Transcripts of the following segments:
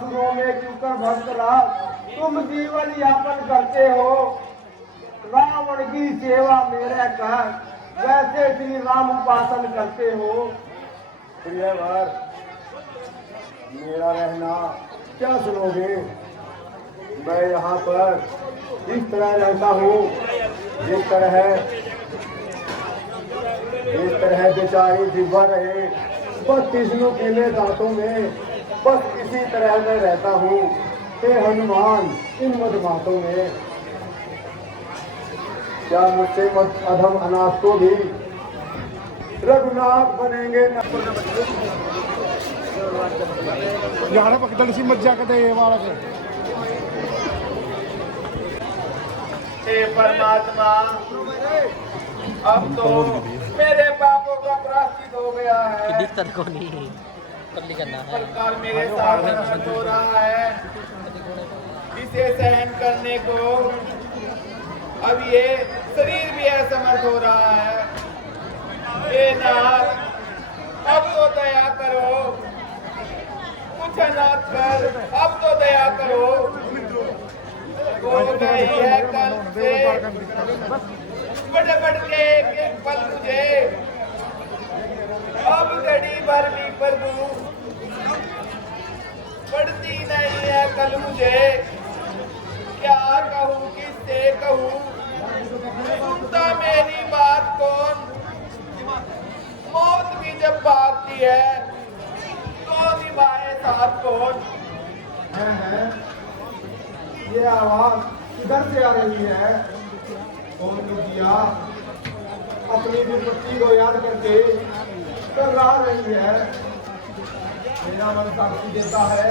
असुरों में क्यों कर भक्त राज तुम जीवन यापन करते हो। रावण की सेवा मेरे कर वैसे श्री राम उपासन करते हो। प्रियवर मेरा रहना क्या सुनोगे? मैं यहाँ पर इस तरह रहता हूँ जिस तरह बेचारी जिब्वा रहे, बस तीसनों केले दांतों में, बस इसी तरह मैं रहता हूँ। हे हनुमान इन मधुमातों में, क्या मुझसे अधम अनाथ को भी रघुनाथ बनेंगे? यार पकड़ सी मज्जा कदे वाला से। हे परमात्मा अब तो मेरे पापों का प्रायश्चित हो गया है। प्रकार मेरे साथ असमर्थ हो रहा है इसे सहन करने को। अब ये शरीर भी असमर्थ हो रहा है। हे नाथ अब तो दया करो, कुछ अनाथ कर अब तो दया करो। हो गई है कल से बढ़ के एक पल मुझे, अब घड़ी भर भी प्रभु पड़ती नहीं है कल मुझे। क्या कहूँ किससे कहूँ, सुनता मेरी बात कौन? मौत भी जब भागती है तो निभाए साथ कौन? ये आवाज किधर से आ रही है? कौन दिया अपनी विपत्ति को याद करके कर रहा रही है? मेरा मन साक्षी देता है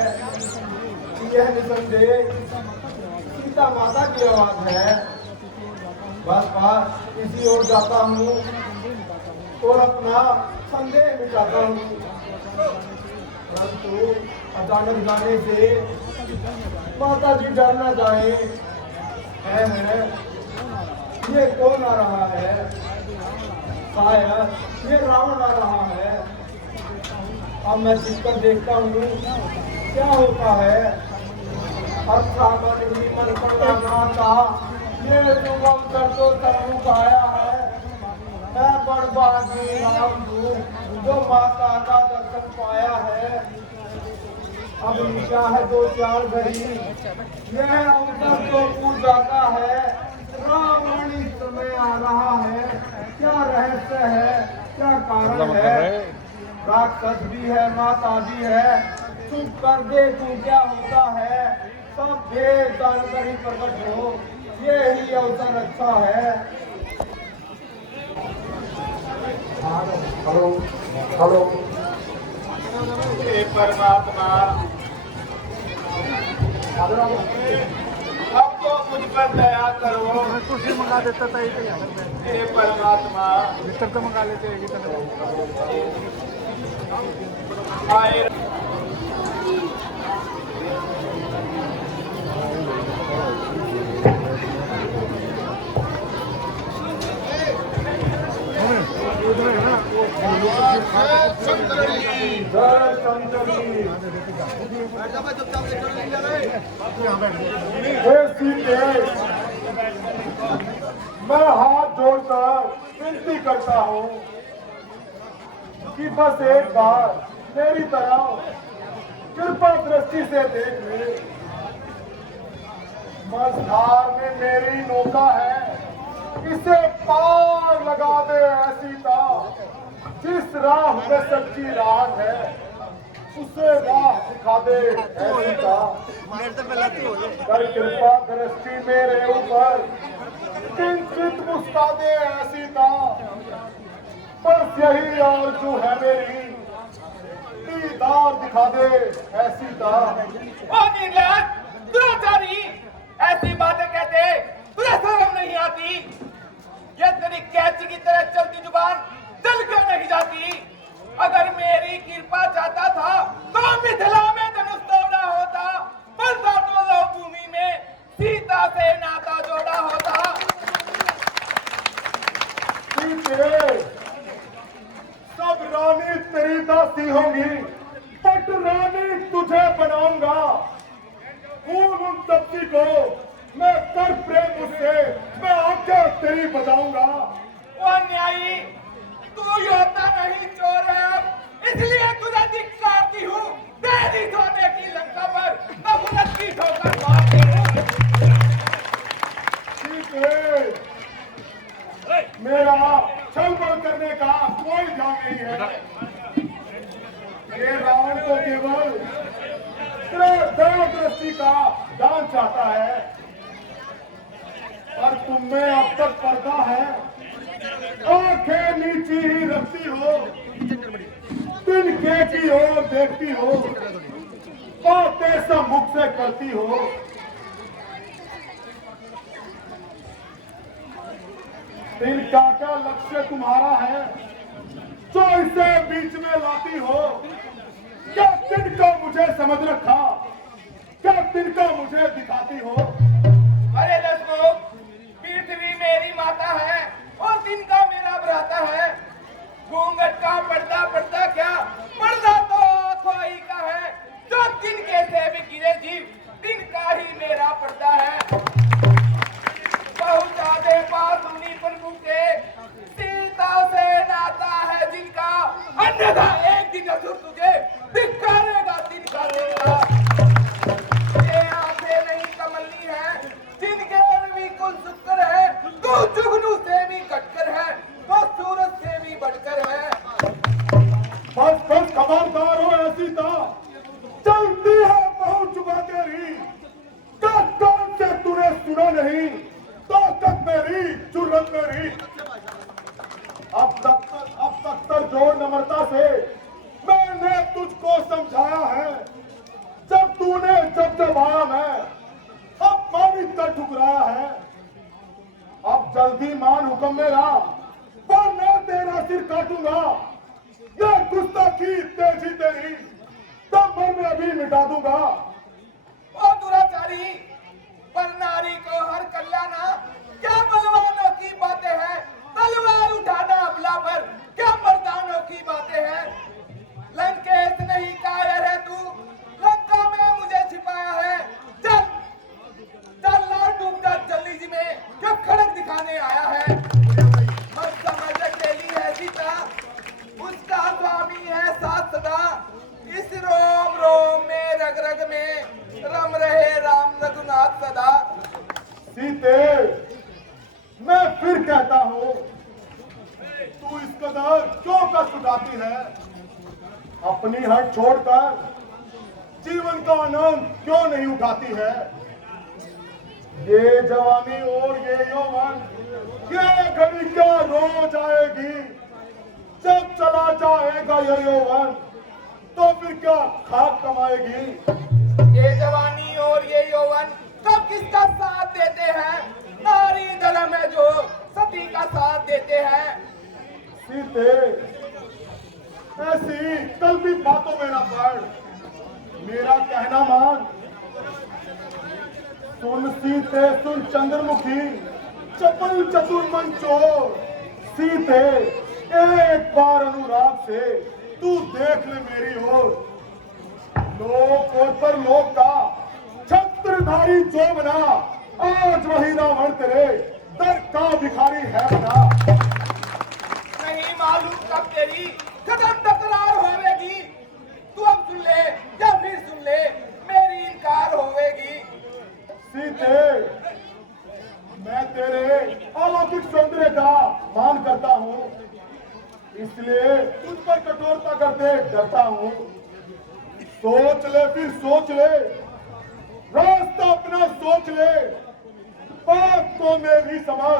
कि यह निसंदेह सीता माता की आवाज है। बस इसी ओर जाता हूँ और अपना संदेह मिटाता हूँ, परंतु अचानक जाने से माता जी डर न जाए। ये कौन आ रहा है? शायद ये रावण आ रहा है। अब मैं छिपकर देखता हूँ क्या होता है। अच्छा मन ही मन पर लगा था, ये शुभ अवसर तो सन्मुख आया है। मैं बड़भागी राम हूँ जो माता का दर्शन पाया है। अब क्या है दो चार घड़ी यह अवसर तो पूछ जाता है। रावण इस समय आ रहा है, क्या रहस्य है, क्या कारण है? राक्षस भी है माता भी है, चुप कर दे तू क्या होता है। सब भेद जानकर ही प्रकट हो, ये ही अवसर अच्छा है। हेलो हेलो हे परमात्मा अब तो मुझ पर दया करो। कुर्सी मंगा देता था हे परमात्मा भीतर तो मंगा लेते आए मैं हाथ जोड़कर विनती करता हूँ कि बस एक बार मेरी तरफ कृपा दृष्टि से देख ले। मझधार में मेरी नौका है, इसे पार लगा दे ऐसी ता। जिस राह में सच्ची राह है उसे राह दिखा दे ऐसी ता। कर कृपा दृष्टि मेरे ऊपर किंचित मुस्का दे ऐसी ता। बस यही आरज़ू है मेरी, दीदार दिखा दे ऐसी ता। दुराचारी ऐसी बातें कहते तुझे शर्म नहीं आती? ये तेरी कैंची की तरह चलती जुबान जल क्यों नहीं जाती? अगर मेरी कृपा चाहता था तो मिथिला में धनुष तोड़ा होता, बलता तो लो भूमि में सीता से नाता जोड़ा होता। सब रानी तेरी दासी होंगी, बट रानी तुझे बना बनाऊंगा। खून उन तपसी को मैं कर प्रेम उससे, मैं आंखें तेरी बजाऊंगा। वो न्यायी, तू योद्धा नहीं चोर है अब, इसलिए तुझे धिक्कारती हूँ। तेरी सोने की लंका पर मैं उन्नत की ठोकर मारती हूँ। ठीक है, मेरा छल करने का कोई ध्यान नहीं है। ये रावण तो केवल दया दृष्टि का दान चाहता है, पर तुम में अब तक पर्दा है। आंखें नीची ही रखती हो, तिनके की ओर देखती हो, बातें सब मुख से करती हो। तिनका का लक्ष्य तुम्हारा है, जो इसे बीच में लाती हो। क्या तिनका मुझे समझ रखा, क्या तिनका मुझे दिखाती हो। अरे दसो, पृथ्वी मेरी माता है और तिनका मेरा भ्राता है। घूंघट का पर्दा पर्दा क्या, पर्दा तो आंखों ही का है। जो तिनके से भी गिरे जीव, तिनका ही मेरा पर्दा है। पहुंचा दे पास उन्हीं प्रभु के, सीता से नाता है जिनका। अन्यथा एक दिन असुर तुझे धिक्कारेगा तिनका तिनका। ये आंखें नहीं कमलनी है, जिनके रवि कुल शुक्र है। तू जुगनू से भी कटकर है, तो सूरज से भी बढ़कर है। बस बस खबरदार हो ऐसी था, चलती है बहुत चुका तेरी। कान से तूने सुना नहीं, ताकत मेरी जुर्रत मेरी। अब तक जोर नम्रता से मैंने तुझको समझाया है। जब तूने जब आया मैं अपमानित कर ठुकराया है। अब जल्दी मान हुक्म मेरा, वरना तेरा सिर काटूंगा। ये गुस्ताखी तेजी तेरी दम भर में अभी मिटा दूंगा। ओ दुराचारी, पर नारी को हर कल्याणा, क्या बलवानों की बातें हैं। तलवार उठाना अबला पर, क्या मर्दानों की बातें हैं। लंकेश नहीं कायर है तू, लंका में मुझे छिपाया है। चल चल ना डूब जा जल्दी जी में, जो खड़क दिखाने आया है। मत समझ अकेली है सीता, उसका स्वामी है साथ सदा। इस रोम रोम में रग रग में रम रहे राम रघुनाथ सदा। सीते, मैं फिर कहता हूँ, तू इस कदर क्यों कष्ट उठाती है। अपनी हट छोड़कर जीवन का आनंद क्यों नहीं उठाती है। ये जवानी और ये यौवन, ये घड़ी क्या रोज आएगी। जब चला जाएगा ये यौवन, तो फिर क्या खाक कमाएगी। ये जवानी और ये यौवन कब किसका साथ देते हैं। नारी धर्म है जो सती का साथ देते हैं। सीते, ऐसी कल्पित बातों में ना पड़, मेरा कहना मान। सुन सीते सुन चंद्रमुखी, चपल चतुर मन चोर। सीते, एक बार अनुराग से तू देख ले मेरी ओर। लोक और पर लोक का छत्रधारी जो बना, आज वही रावण तेरे दर का भिखारी है बना। नहीं मालूम कब तेरी कदम टकरार होवेगी। तू अब सुन ले या फिर सुन ले, मेरी इनकार होवेगी। सीते, मैं तेरे अलौकिक सौंदर्य का मान करता हूँ, इसलिए तुझ पर कठोरता करते डरता हूँ। सोच ले फिर सोच ले, रास्ता अपना सोच ले। बात को मेरी समझ,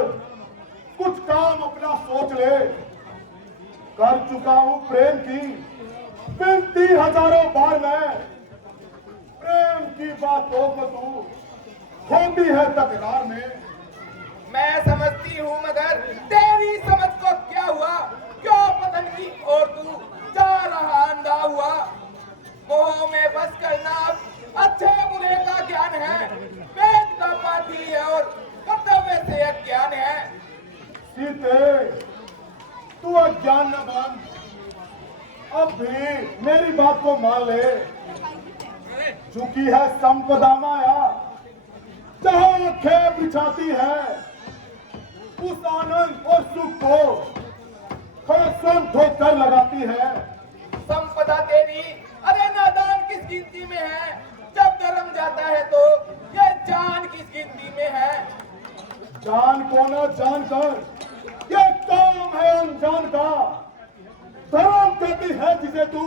कुछ काम अपना सोच ले। कर चुका हूँ प्रेम की विनती हजारों बार मैं। प्रेम की बातों को तू होती है तकरार में। मैं समझती हूँ मगर तेरी समझ को क्या हुआ। क्यों पतन की ओर तू जा रहा अंधा हुआ। मोह में बस करना अच्छे बुरे का ज्ञान है। वेद का पाठी है और कर्तव्य से अज्ञान है। सीते, तू अज्ञान न बन, अब भी मेरी बात को मान ले। चुकी है संपदा माया, जहां खेप बिछाती है उस आनंद और सुख को स्वयं ठोकर लगाती है। संपदा तेरी अरे नादान किस गिनती में है, जब धर्म जाता है तो ये जान किस गिनती में है। जान को न जानकर ये काम है अनजान का, धर्म कहती है जिसे तू,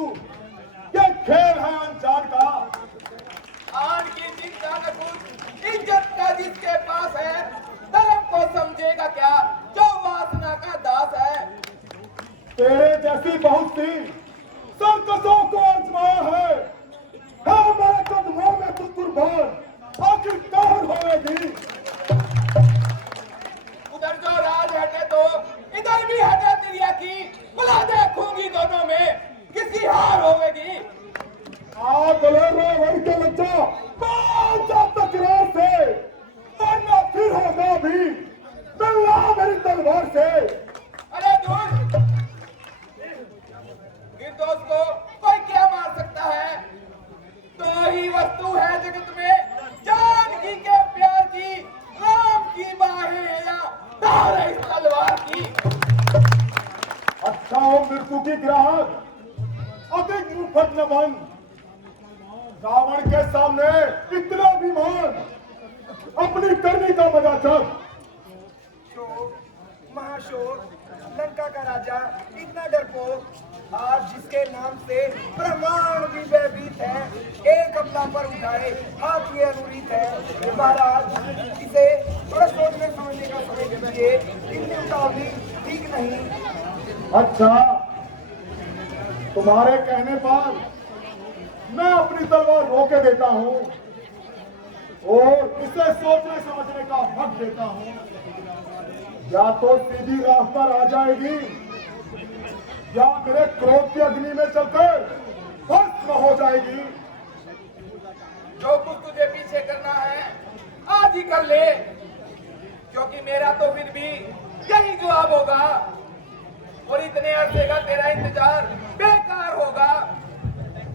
ये खेल है अनजान का। आन की चिंता न कुछ, इज्जत का जिसके पास है, धर्म को समझेगा क्या जो वासना का दास है। तेरे जैसी बहुत सी सर्कसों को आजमाया है मेरे कदमों में तू कुर्बान आखिर कौन होएगी। उधर जो राज हटे तो इधर भी हटे तिरिया की, बुला देखूंगी दोनों में किसी हार होगी। वही के लज्जा जा तकरार से, वरना फिर होगा भी मिलना मेरी तलवार से। अरे दूर निर्दोष को कोई क्या मार सकता है, दो ही वस्तु है जगत में, जानकी के प्यार की, राम की बाहें या धार इस तलवार की। अच्छा हो मृत्यु की ग्राहक, अधिक मुफत न बन, रावण के सामने इतना विमान, अपनी करनी का मजा चख। महाशोर, लंका का राजा इतना डरपोक, आज जिसके नाम से ब्रह्मांड भी भयभीत है, एक अपना पर उठाए हाथ ये अनुरीत है। महाराज इसे थोड़ा सोचने समझने का समय दीजिए, इतनी उतावली ठीक नहीं। अच्छा, तुम्हारे कहने पर मैं अपनी तलवार रोके देता हूं और इसे सोचने समझने का हक देता हूं। या तो सीधी राह पर आ जाएगी या मेरे क्रोध की अग्नि में चलकर भस्म हो जाएगी। जो कुछ तुझे पीछे करना है आज ही कर ले, क्योंकि मेरा तो फिर भी यही जवाब होगा और इतने अरसे का तेरा इंतजार बेकार होगा।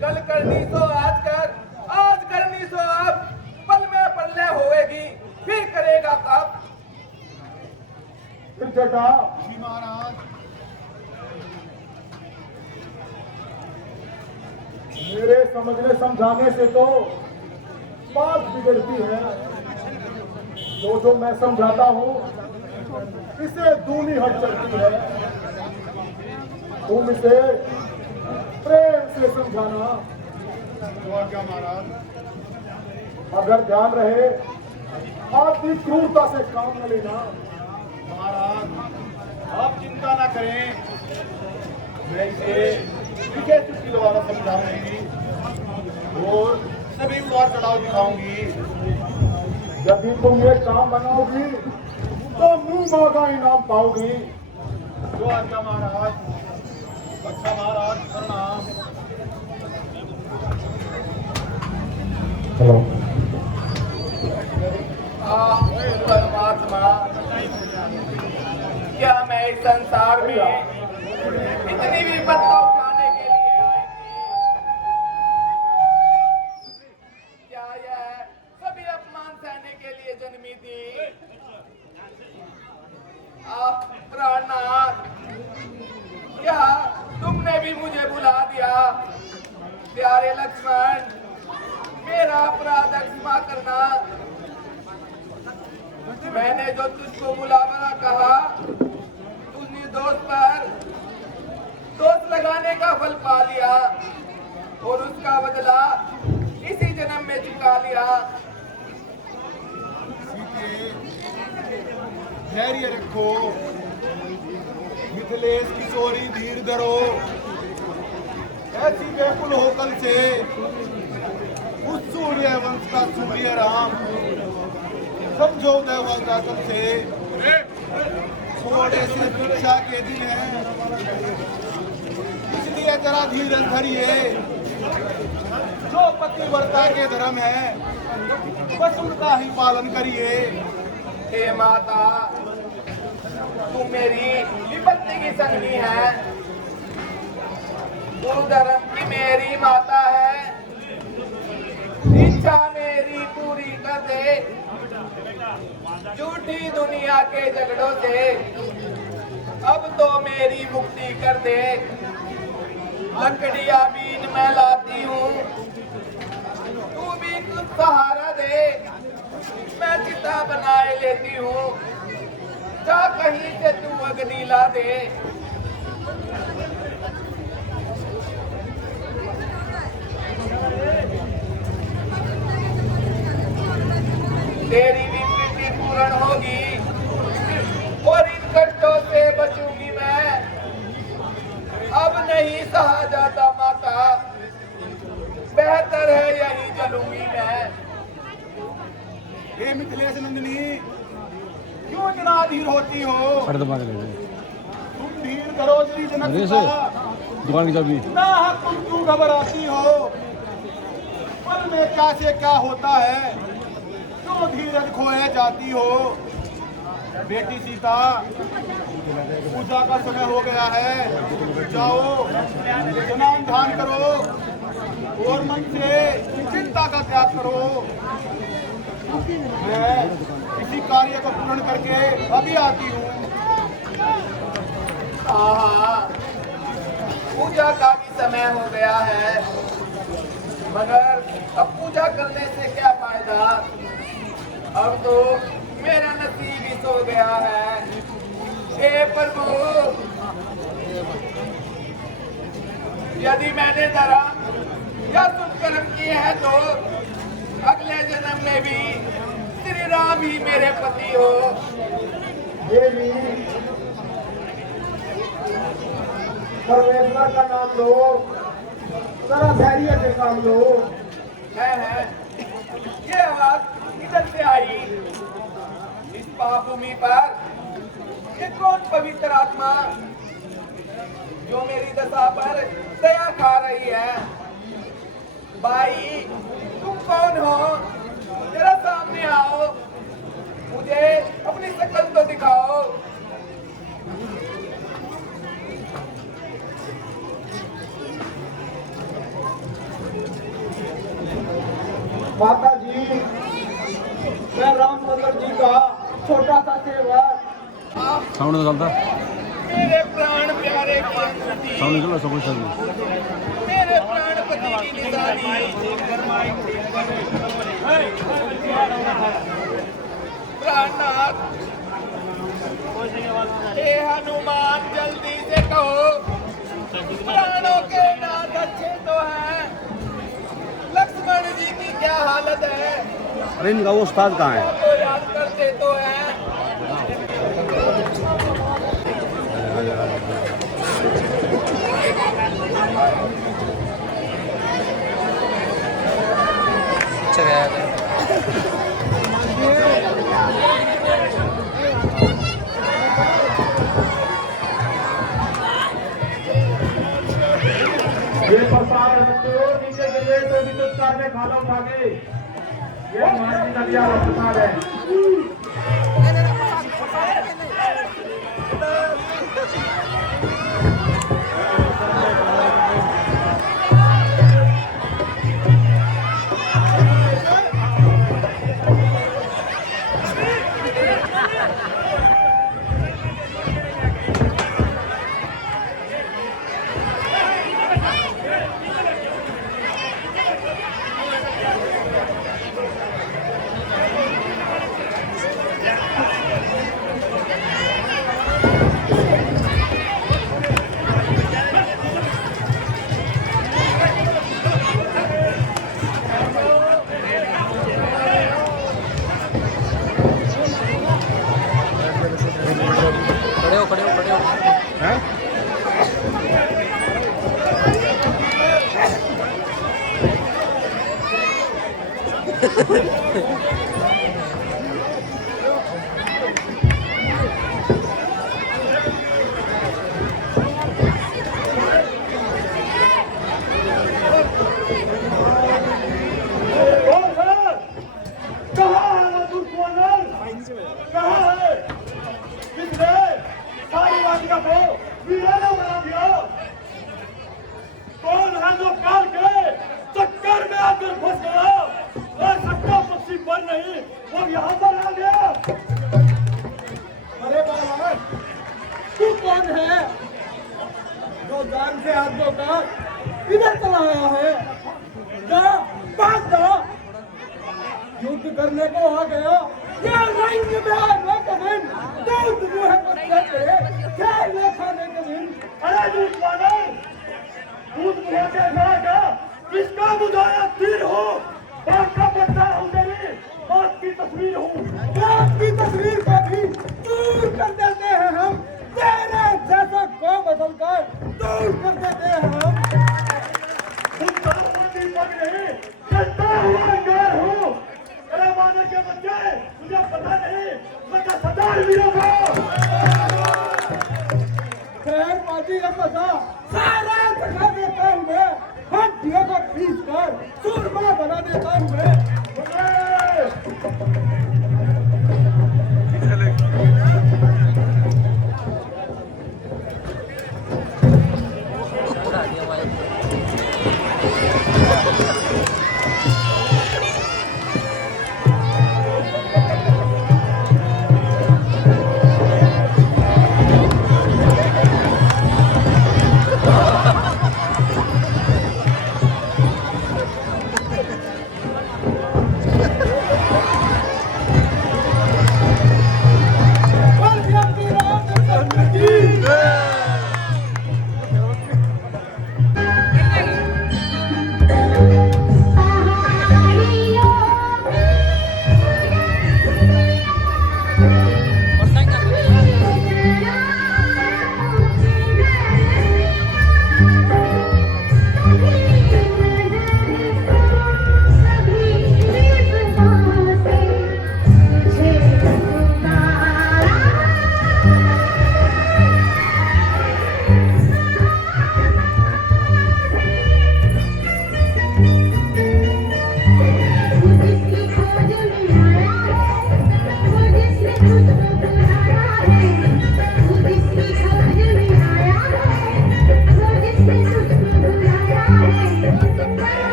कल करनी सो आज कर, आज करनी सो अब, पल में पल्ले होएगी फिर करेगा कब। फिर जटा जी महाराज, मेरे समझने समझाने से तो बात बिगड़ती है। जो मैं समझाता हूँ इसे दूनी हट चलती है। तुम इसे प्रेम से समझाना। क्या महाराज, अगर ध्यान रहे आपकी क्रूरता से काम न लेना। महाराज आप चिंता ना करें, मैं इसे चुटकी द्वारा समझाऊंगी और सभी उतार चढ़ाव दिखाऊंगी। यदि तुम ये काम बनाओगी तो मुंह मांगा इनाम पाओगी। जो आज्ञा महाराज। अच्छा महाराज, प्रणाम। हेलो परमात्मा, क्या मैं इस संसार में इतनी विपत्ता उठाने के लिए आई थी? क्या यह सभी अपमान सहने के लिए जन्मी थी? प्राणनाथ, क्या तुमने भी मुझे बुला दिया? प्यारे लक्ष्मण, मेरा अपराध क्षमा करना। मैंने जो तुझको बुलाना कहा, तू निर्दोष पर दोष लगाने का फल पा लिया और उसका बदला इसी जन्म में चुका लिया। धैर्य रखो, मिथिलेश किशोरी धीर धरो। ऐसी व्याकुल हो कल से उस सूर्य वंश का सूर्य राम, समझो देवता कल से थोड़े से परीक्षा के दिन है, इसलिए जरा धीरज धरिए। जो पतिव्रता के धर्म है बस उनका ही पालन करिए। हे माता, तू मेरी विपत्ति की संगनी है, गुरु धर्म की मेरी माता है। इच्छा मेरी पूरी कर दे, झूठी दुनिया के झगड़ों से अब तो मेरी मुक्ति कर दे। लकड़ियां बीन मैं लाती हूँ, तू भी कुछ सहारा दे, मैं चिता बनाए लेती हूँ, जा कहीं से तू अग्नि ला दे। तेरी विकृति पूर्ण होगी और इन कष्टों से बचूंगी मैं, अब नहीं सहा जाता माता, बेहतर है यही जलूंगी मैं। हे मिथिलेश नंदिनी, क्यों इतना धीर होती हो? तुम धीर करो श्री जनक सीता। दुकान की चाबी ना तुम क्यों घबराती हो? पल में क्या से क्या होता है, क्यों धीरज खोए जाती हो? बेटी सीता, पूजा का समय हो गया है, जाओ स्नान ध्यान करो और मन से चिंता का त्याग करो। मैं इसी कार्य को पूर्ण करके अभी आती हूँ। पूजा का भी समय हो गया है, मगर अब पूजा करने से क्या फायदा, अब तो मेरा नसीब ही सो गया है। हे प्रभु, यदि मैंने धर्म या दुष्कर्म किए हैं तो अगले जन्म में भी श्री राम ही मेरे पति हो। देवी, परमेश्वर का नाम लो, जरा धैर्य से काम लो। है ये आवाज किधर से आई? इस पापभूमि पर ये कौन पवित्र आत्मा जो मेरी दशा पर दया खा रही है? भाई, तुम कौन हो? जरा सामने आओ, मुझे अपनी शक्ल तो दिखाओ। माता जी, मैं रामचंद्र जी का छोटा सा सेवक। साउंड निकलता मेरे प्राण प्यारे की अंगूठी, साउंड निकल रहा सब कुछ मेरे प्राणपति की निशानी, प्राणनाथ, हे हनुमान जल्दी से कहो, प्राणों के नाथ अच्छे तो हैं, लक्ष्मण जी की क्या हालत है? अरे इनका वो उस्ताद कहाँ है? तो याद करते तो हैं। ये प्रसाद नीचे गिरे तो भी तो चार में खाना उठा के, ये हमारी नदिया का प्रसाद है। कौन है जो काल के चक्कर में आकर फंस गया? यहाँ पर आ गया। अरे बाबा, तू कौन है जो जान से हाथ धोकर इधर चला आया है? जा, भाग जा। युद्ध करने को आ गया। ये रंग में कबिन, दूध मुँह को चले, खेलने खाने के दिन। अरे दूध वाले, दूध मुँह के खाएगा, किसका बुझाया तीर हो? बाप का बच्चा हूँ तेरी, बाप की तस्वीर हूँ। बाप की तस्वीर को भी दूर कर देते हैं हम, तेरे जैसा को बदल कर दूर कर देते हैं हम। सुनता हुआ दीपक नहीं, चलता हुआ अंगार हूँ। अरे माने के बच्चे, तुझे पता नहीं, मैं तो सरदार वीरों को खैर पार्टी का पता सारा दिखा देता हूँ मैं। हड्डियों को पीस कर सूरमा बना देता हूँ मैं।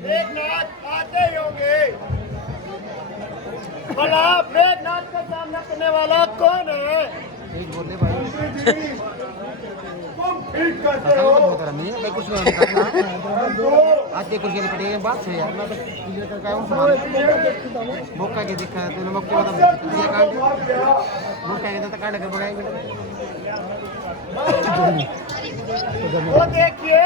मेघनाथ आते ही होंगे। भला मेघनाथ का सामना करने वाला कौन है? तुम ठीक करते हो। आज कुछ पड़ेगा बात है यार। मैं तो क्लियर करके आया हूँ। मौका के देखा है तूने, मौके मौका के तो कांड कर पड़ेगा। वो देखिए,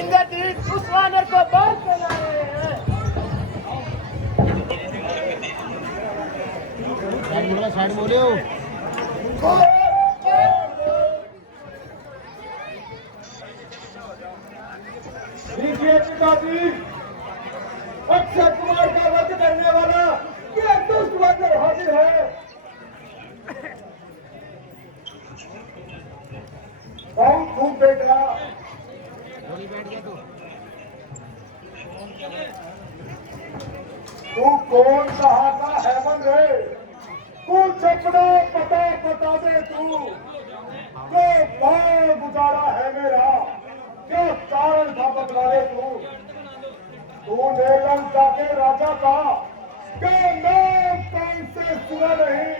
इंद्रजीत उस वानर को बाहर चला रहे हैं। साइड बोले हो। देखिए पिताजी, अक्षय कुमार का वध करने वाला ये दुष्ट वानर हाजिर है। कौन तू बेटा? बैठ गया तू कौन कहा का है मन रे? कुछ अपना पता बता दे तू, जो भाव गुजारा है मेरा, क्या कारण था बतला दे तू। तूने लंका के राजा का क्या नाम कौन से सुना नहीं,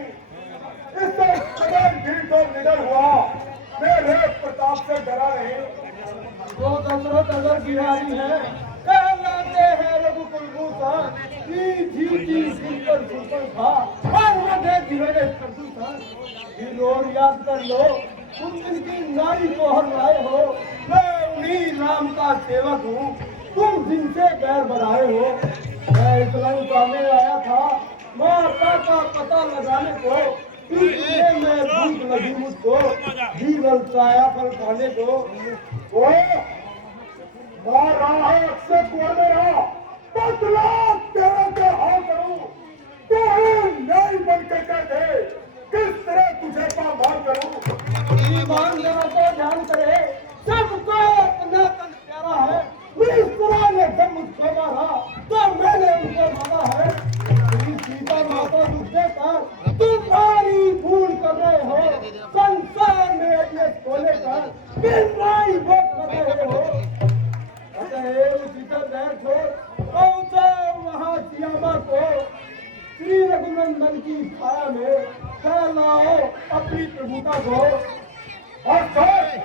इससे कदम भी तो निडर हुआ, मेरे प्रताप से डरा नहीं। जो दशरथ अगर गिरानी है कहलाते हैं रघुकुल भूषण, पर सुपर था और मधे जीवने प्रदूषण। लोग याद कर लो तुम जिनकी नारी को हर लाए हो, मैं उन्हीं राम का सेवक हूँ, तुम जिनसे बैर बढ़ाए हो। मैं इस लंका में आया था माता का पता लगाने को, इसलिए मैं भूख लगी मुझको जीवन साया फल खाने को। वो मार रहा है अक्षय कुंवर मेरा, बदला तेरा क्या हाल करूं, तो नहीं बन के कहते किस तरह तुझे पामार करूं। ईमान लेना तो ध्यान करे, सबको अपना तन प्यारा है, इस तरह ने जब मुझको मारा तो मैंने उनको मारा है। श्री सीता माता दूसरे पर तुम्हारी भूल कर रहे हो, संसार में अपने खोले कर बिनाई भोग कर रहे हो। अतएव सीता बैर छोड़ पहुंचा वहां सियामा को, श्री रघुनंदन की छाया में फैलाओ अपनी प्रभुता को। और चोरी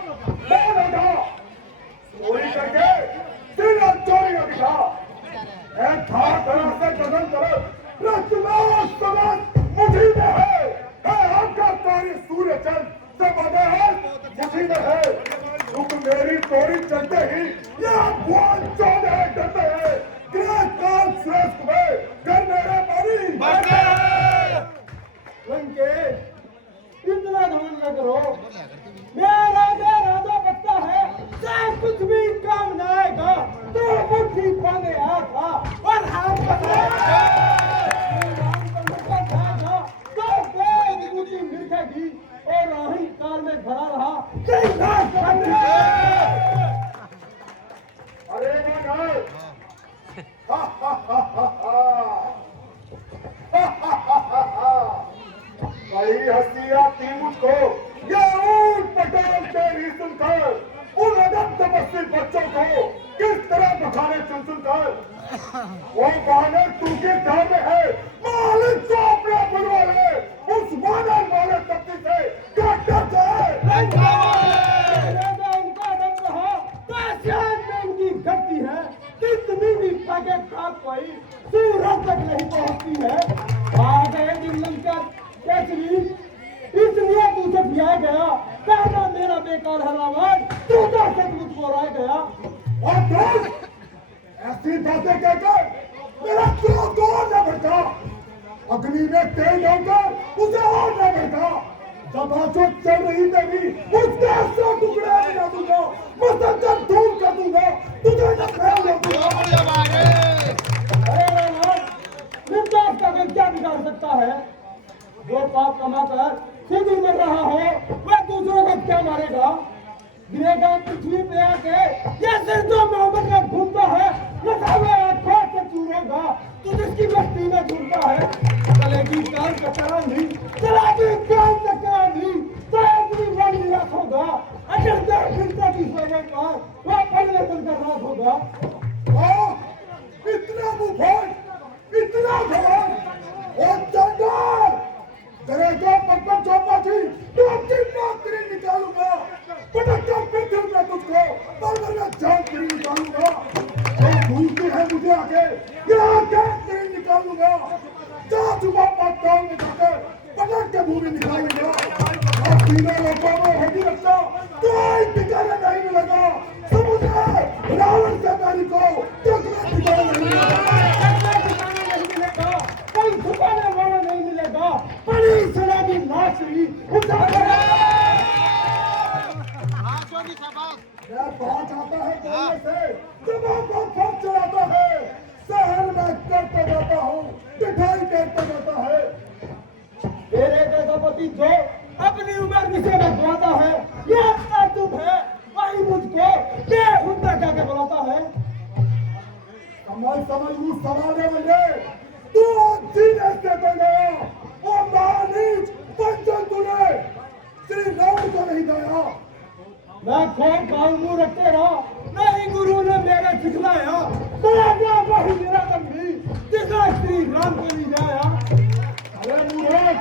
करके तेरा चोरी का दिखा, से गगन तरफ मुझी में है, आकाशकारी सूर्य चंद से बने हैं मुझी में है। तुम मेरी चोरी चलते ही यह भुवन चौदह डरते हैं, गृह काल श्रेष्ठ में घर मेरे पानी लंकेश इतना घमंड न करो, मेरा राजा बच्चा है, चाहे कुछ भी काम न आएगा तो मुट्ठी पाने आया था और हाथ पकड़े तो कोई विभूति मिलेगी और अहंकार में भरा रहा। अरे मगर बड़ी हंसी आती मुझको, ये ऊंट पटाल तेरी सुनकर उन अदब तपस्वी बच्चों को किस तरह बखाने चुन सुनकर। वो बानर तू के ध्यान में है, मालिक को अपना बनवा ले, उस बानर वाले तख्ती से काटना चाहे। उनका दम रहा काशियान में उनकी गति है, कितनी भी पाके खाक पाई सूरत तक नहीं पहुंचती है। आ गए दिल्ली का केसरी, इसलिए तुझे दिया गया, कहना मेरा बेकार है रावण, तू तो सचमुच को रह गया। और तुम ऐसी बातें कहकर मेरा क्रोध और न भड़का, अग्नि में तेल डालकर उसे और न भड़का। जब आंसू चल रही तेरी उसके 100 टुकड़े बना दूंगा, मुसलसल धूल कर दूंगा, तुझे न फैल दूंगा। अरे रावण, निर्दोष का कोई क्या बिगाड़ सकता है? जो पाप कमाकर खुद ही मर रहा हो वह दूसरों को क्या मारेगा? गिरेगा पृथ्वी पे आके, ये सिर जो मोहम्मद में घूमता है नशावे आंखों से चूरेगा, तू जिसकी बस्ती में घूमता है। चलेगी कान कचरा नहीं, चलेगी कान कचरा नहीं, तो वन निराश होगा, अचलते फिरते की सेवा का वह पहले चलकर रात होगा। इतना मुफान, इतना भगवान और चंडाल दरेगा पक्का चौपा थी, तो तेरी निकालूंगा, पटक्का पिंडल में तुझको मरने में जान तेरी निकालूंगा। तो भूलती है मुझे आगे, क्या तेरी निकालूंगा, जा चुका पाकिस्तान में जाकर पटक के भूमि निकालूंगा। और तीनों लोगों में होगी रखता, कोई ठिकाना नहीं मिलेगा, समुद्र रावण से मैंने को टकरा ठिकाना नहीं मिलेगा, कोई छुपाने वाला नहीं मिलेगा, बड़ी सलामी नाचरी बात आता है बोलने से, दिमाग को फट चलाता है, शहर में करता जाता हूँ, पिटाई करता जाता है। तेरे जैसा पति जो अपनी उम्र किसे बचवाता है, यह ताजुब है, वही मुझको बेहुदा जाके बुलाता है। समझ लू समाने वाले, तू जीने से बन गया, वो माने हाँ मुंह रखते रहो, नहीं गुरु ने मेरा सिखलाया, तेरा वही मेरा गंभी, जिसका श्री राम को नहीं जाया। अरे मूर्ख,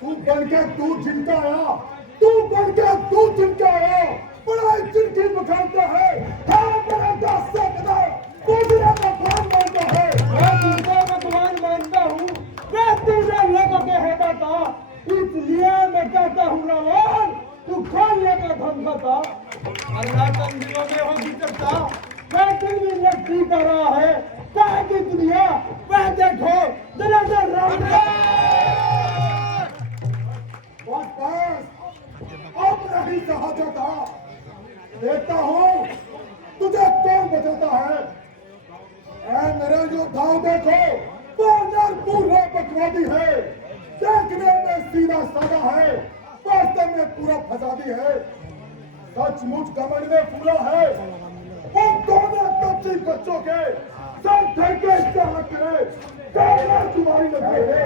तू बनके तू जिनका आया, बड़ा जिनकी बखानता है, मेरा दास से बता, मुझे भगवान मानता है। मैं तुमको भगवान मानता हूँ, मैं तुझे लोगों के कहता था, इसलिए मैं कहता हूँ रावण, तू खोलने का धमका, अल्लाह तंदियों में होगी करता, मैं दिल में लड़की कर रहा है, कहा की दुनिया, वह देखो, जरा से राम बस अब नहीं कहा जाता, देखता हूँ तुझे कौन बचाता है। ऐ मेरे योद्धाओं देखो, वो पूरा बकवादी है, देखने में सीधा साधा है, वास्तव में पूरा फसादी है, सचमुच कमर में पूरा है। वो दोनों कच्ची बच्चों के सर धर के इस्तेमाल करे, तुम्हारी नजर है।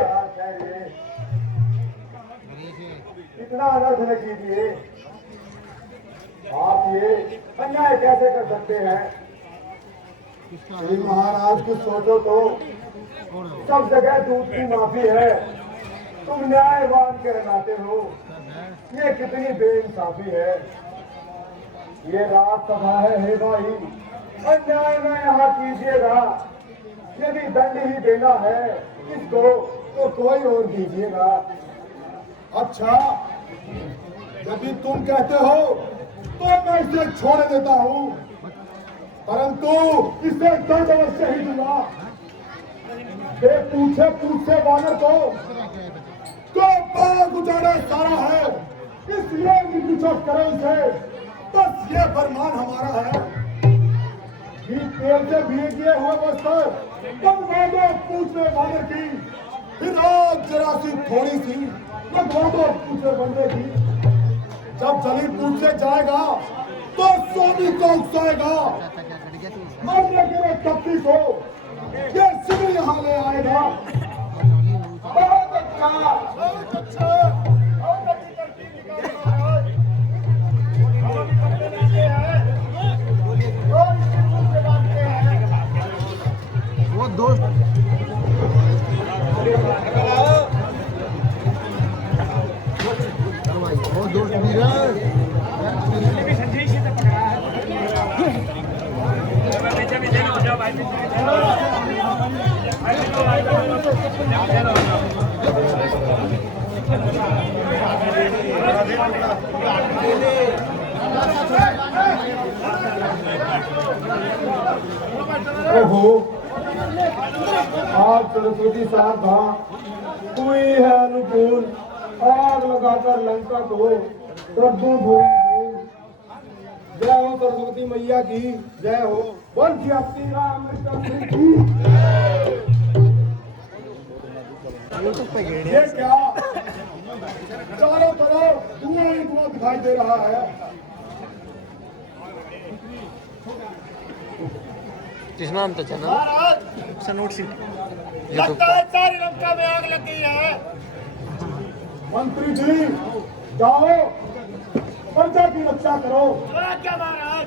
इतना अनर्थ न कीजिए, आप ये अन्याय कैसे कर सकते हैं। श्री महाराज कुछ सोचो तो, सब जगह दूध की माफी है, तुम न्यायवान कहलाते हो, ये कितनी बेइंसाफी है। ये राजसभा है हे भाई, अन्याय न यहाँ कीजिएगा, यदि दंड ही देना है इसको तो कोई और दीजिएगा। अच्छा, यदि तुम कहते हो तो मैं इसे छोड़ देता हूँ, परंतु इसे दंड अवश्य ही दूंगा। पूछे वानर को तो बाग गुजारा सारा है, इसलिए पीछा करो इसे, बस ये फरमान हमारा है कि तेल से भीगे हुए वस्त्र बनवा दो पूछे वानर की, फिर आग जरा सी थोड़ी सी लगवा दो पूछे बंदे की। जब जली पूछे जाएगा तो सोनी को उकसाएगा, मरने के लिए कपटी को ये सिविल यहाँ ले आएगा। बहुत अच्छा, बहुत अच्छा, बहुत अच्छी तरकीब निकाली महाराज। हम भी करते रहते हैं और इसके मुंह से बांधते हैं। वो दोस्त ओहो, आज सरस्वती साहब था, हुई है अनुकूल, आग लगाकर लंका को रद्दू धूल। जय हो सरस्वती मैया की जय हो। बोल श्री रामचंद्र की। ये क्या चारों तरफ धुआं ही धुआं दिखाई दे रहा है। किस नाम तो चैनल लगता है सारी लंका में आग लग गई है। मंत्री जी जाओ, प्रजा की रक्षा करो। क्या महाराज?